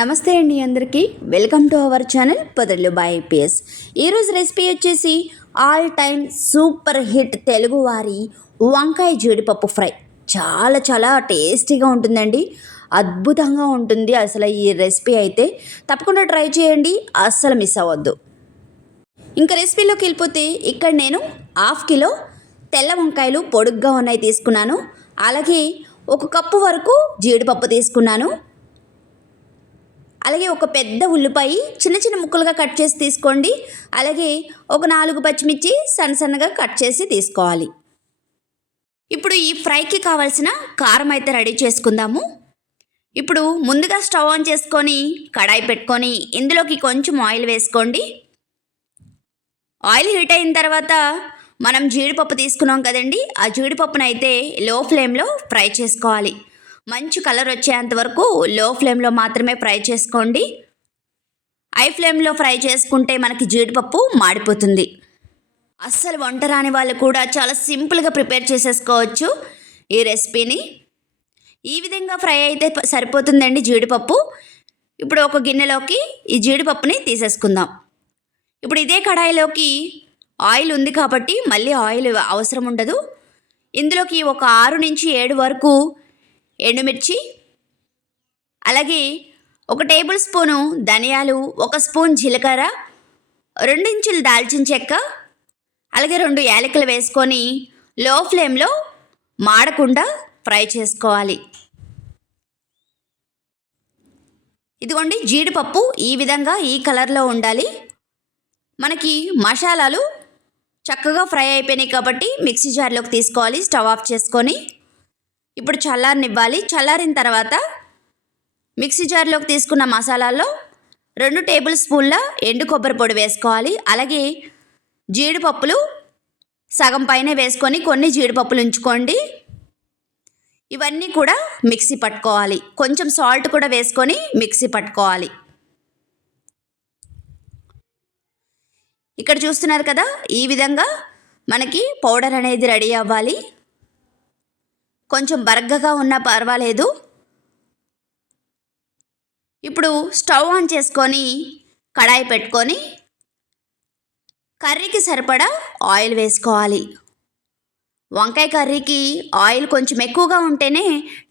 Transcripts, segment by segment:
నమస్తే అండి అందరికీ. వెల్కమ్ టు అవర్ ఛానల్ పొదర్లు బై ఐపీఎస్ ఈరోజు రెసిపీ వచ్చేసి ఆల్ టైమ్ సూపర్ హిట్ తెలుగువారి వంకాయ జీడిపప్పు ఫ్రై. చాలా చాలా టేస్టీగా ఉంటుందండి. అద్భుతంగా ఉంటుంది అసలు ఈ రెసిపీ అయితే. తప్పకుండా ట్రై చేయండి అస్సలు మిస్ అవ్వద్దు. ఇంకా రెసిపీలోకి వెళ్ళిపోతే ఇక్కడ నేను హాఫ్ కిలో తెల్ల వంకాయలు పొడుగ్గా ఉన్నాయి తీసుకున్నాను. అలాగే ఒక కప్పు వరకు జీడిపప్పు తీసుకున్నాను. అలాగే ఒక పెద్ద ఉల్లిపాయ చిన్న చిన్న ముక్కలుగా కట్ చేసి తీసుకోండి. అలాగే ఒక నాలుగు పచ్చిమిర్చి సన్న సన్నగా కట్ చేసి తీసుకోవాలి. ఇప్పుడు ఈ ఫ్రైకి కావాల్సిన కారం అయితే రెడీ చేసుకుందాము. ఇప్పుడు ముందుగా స్టవ్ ఆన్ చేసుకొని కడాయి పెట్టుకొని ఇందులోకి కొంచెం ఆయిల్ వేసుకోండి. ఆయిల్ హీట్ అయిన తర్వాత మనం జీడిపప్పు తీసుకున్నాం కదండి. ఆ జీడిపప్పునైతే లో ఫ్లేమ్లో ఫ్రై చేసుకోవాలి. మంచి కలర్ వచ్చేంత వరకు లో ఫ్లేమ్లో మాత్రమే ఫ్రై చేసుకోండి. హై ఫ్లేమ్లో ఫ్రై చేసుకుంటే మనకి జీడిపప్పు మాడిపోతుంది. అస్సలు వంట రాని వాళ్ళు కూడా చాలా సింపుల్గా ప్రిపేర్ చేసేసుకోవచ్చు ఈ రెసిపీని. ఈ విధంగా ఫ్రై అయితే సరిపోతుందండి జీడిపప్పు. ఇప్పుడు ఒక గిన్నెలోకి ఈ జీడిపప్పుని తీసేసుకుందాం. ఇప్పుడు ఇదే కడాయిలోకి ఆయిల్ ఉంది కాబట్టి మళ్ళీ ఆయిల్ అవసరం ఉండదు. ఇందులోకి ఒక ఆరు నుంచి ఏడు వరకు ఎండుమిర్చి అలాగే ఒక టేబుల్ స్పూను ధనియాలు ఒక స్పూన్ జీలకర్ర రెండించులు దాల్చిన చెక్క అలాగే రెండు యాలకులు వేసుకొని లో ఫ్లేమ్లో మాడకుండా ఫ్రై చేసుకోవాలి. ఇదిగోండి జీడిపప్పు ఈ విధంగా ఈ కలర్లో ఉండాలి. మనకి మసాలాలు చక్కగా ఫ్రై అయిపోయినాయి కాబట్టి మిక్సీ జార్లోకి తీసుకోవాలి స్టవ్ ఆఫ్ చేసుకొని. ఇప్పుడు చల్లారనివ్వాలి. చల్లారిన తర్వాత మిక్సీ జార్లోకి తీసుకున్న మసాలాల్లో రెండు టేబుల్ స్పూన్ల ఎండు కొబ్బరి పొడి వేసుకోవాలి. అలాగే జీడిపప్పులు సగం పైన వేసుకొని కొన్ని జీడిపప్పులు ఉంచుకోండి. ఇవన్నీ కూడా మిక్సీ పట్టుకోవాలి. కొంచెం సాల్ట్ కూడా వేసుకొని మిక్సీ పట్టుకోవాలి. ఇక్కడ చూస్తున్నారు కదా ఈ విధంగా మనకి పౌడర్ అనేది రెడీ అవ్వాలి. కొంచెం బరగ్గగా ఉన్నా పర్వాలేదు. ఇప్పుడు స్టవ్ ఆన్ చేసుకొని కడాయి పెట్టుకొని కర్రీకి సరిపడా ఆయిల్ వేసుకోవాలి. వంకాయ కర్రీకి ఆయిల్ కొంచెం ఎక్కువగా ఉంటేనే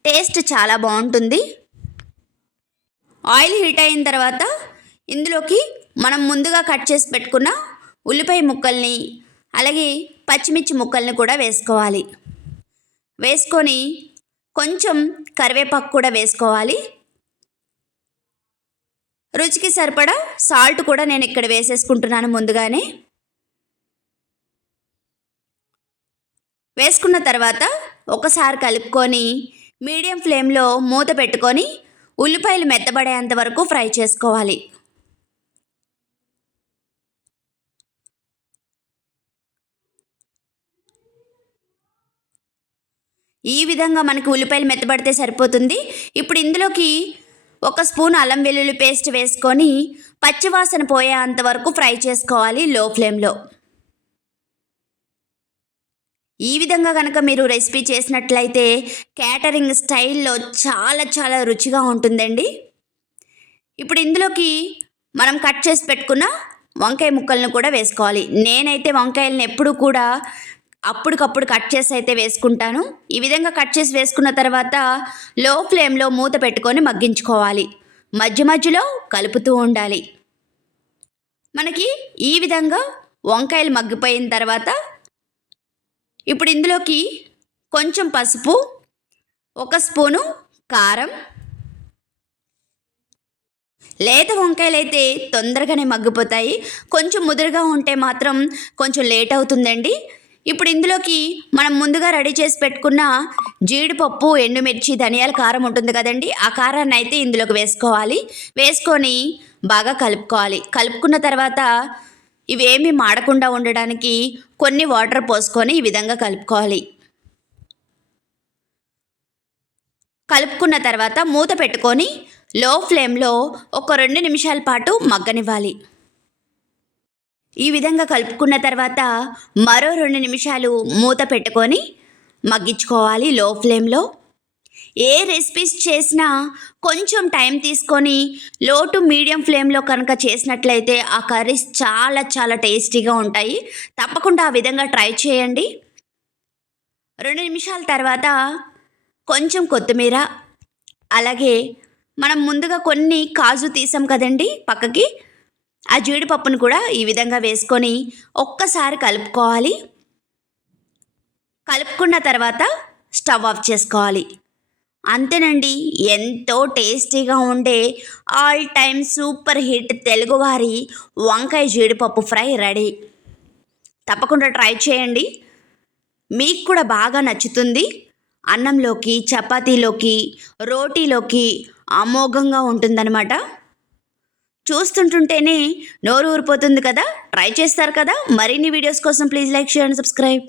టేస్ట్ చాలా బాగుంటుంది. ఆయిల్ హీట్ అయిన తర్వాత ఇందులోకి మనం ముందుగా కట్ చేసి పెట్టుకున్న ఉల్లిపాయ ముక్కల్ని అలాగే పచ్చిమిర్చి ముక్కల్ని కూడా వేసుకోవాలి. వేసుకొని కొంచెం కరివేపాకు కూడా వేసుకోవాలి. రుచికి సరిపడా సాల్ట్ కూడా నేను ఇక్కడ వేసేసుకుంటున్నాను ముందుగానే. వేసుకున్న తర్వాత ఒకసారి కలుపుకొని మీడియం ఫ్లేమ్లో మూత పెట్టుకొని ఉల్లిపాయలు మెత్తబడేంత వరకు ఫ్రై చేసుకోవాలి. ఈ విధంగా మనకి ఉల్లిపాయలు మెత్తబడితే సరిపోతుంది. ఇప్పుడు ఇందులోకి ఒక స్పూన్ అల్లం వెల్లుల్లి పేస్ట్ వేసుకొని పచ్చివాసన పోయేంత వరకు ఫ్రై చేసుకోవాలి లో ఫ్లేమ్లో ఈ విధంగా కనుక మీరు రెసిపీ చేసినట్లయితే క్యాటరింగ్ స్టైల్లో చాలా చాలా రుచిగా ఉంటుందండి. ఇప్పుడు ఇందులోకి మనం కట్ చేసి పెట్టుకున్న వంకాయ ముక్కలను కూడా వేసుకోవాలి. నేనైతే వంకాయలను ఎప్పుడు కూడా అప్పటికప్పుడు కట్ చేసి అయితే వేసుకుంటాను. ఈ విధంగా కట్ చేసి వేసుకున్న తర్వాత లో ఫ్లేమ్లో మూత పెట్టుకొని మగ్గించుకోవాలి. మధ్య మధ్యలో కలుపుతూ ఉండాలి. మనకి ఈ విధంగా వంకాయలు మగ్గిపోయిన తర్వాత ఇప్పుడు ఇందులోకి కొంచెం పసుపు ఒక స్పూను కారం. లేత వంకాయలు అయితే తొందరగానే మగ్గిపోతాయి. కొంచెం ముదురుగా ఉంటే మాత్రం కొంచెం లేట్ అవుతుందండి. ఇప్పుడు ఇందులోకి మనం ముందుగా రెడీ చేసి పెట్టుకున్న జీడిపప్పు ఎండుమిర్చి ధనియాల కారం ఉంటుంది కదండి. ఆ కారాన్ని అయితే ఇందులోకి వేసుకోవాలి. వేసుకొని బాగా కలుపుకోవాలి. కలుపుకున్న తర్వాత ఇవేమీ మాడకుండా ఉండడానికి కొన్ని వాటర్ పోసుకొని ఈ విధంగా కలుపుకోవాలి. కలుపుకున్న తర్వాత మూత పెట్టుకొని లో ఫ్లేమ్లో ఒక రెండు నిమిషాల పాటు మగ్గనివ్వాలి. ఈ విధంగా కలుపుకున్న తర్వాత మరో రెండు నిమిషాలు మూత పెట్టుకొని మగ్గించుకోవాలి లో ఫ్లేమ్లో. ఏ రెసిపీస్ చేసినా కొంచెం టైం తీసుకొని లో టు మీడియం ఫ్లేమ్లో కనుక చేసినట్లయితే ఆ కర్రీస్ చాలా చాలా టేస్టీగా ఉంటాయి. తప్పకుండా ఆ విధంగా ట్రై చేయండి. రెండు నిమిషాల తర్వాత కొంచెం కొత్తిమీర అలాగే మనం ముందుగా కొన్ని కాజు తీసాం కదండి పక్కకి. ఆ జీడిపప్పును కూడా ఈ విధంగా వేసుకొని ఒక్కసారి కలుపుకోవాలి. కలుపుకున్న తర్వాత స్టవ్ ఆఫ్ చేసుకోవాలి. అంతేనండి ఎంతో టేస్టీగా ఉండే ఆల్ టైమ్ సూపర్ హిట్ తెలుగువారి వంకాయ జీడిపప్పు ఫ్రై రెడీ. తప్పకుండా ట్రై చేయండి. మీకు కూడా బాగా నచ్చుతుంది. అన్నంలోకి చపాతీలోకి రోటీలోకి అమోఘంగా ఉంటుందన్నమాట. చూస్తుంటుంటేనే నోరు ఊరిపోతుంది కదా? ట్రై చేస్తారు కదా? మరిన్ని వీడియోస్ కోసం please like share and subscribe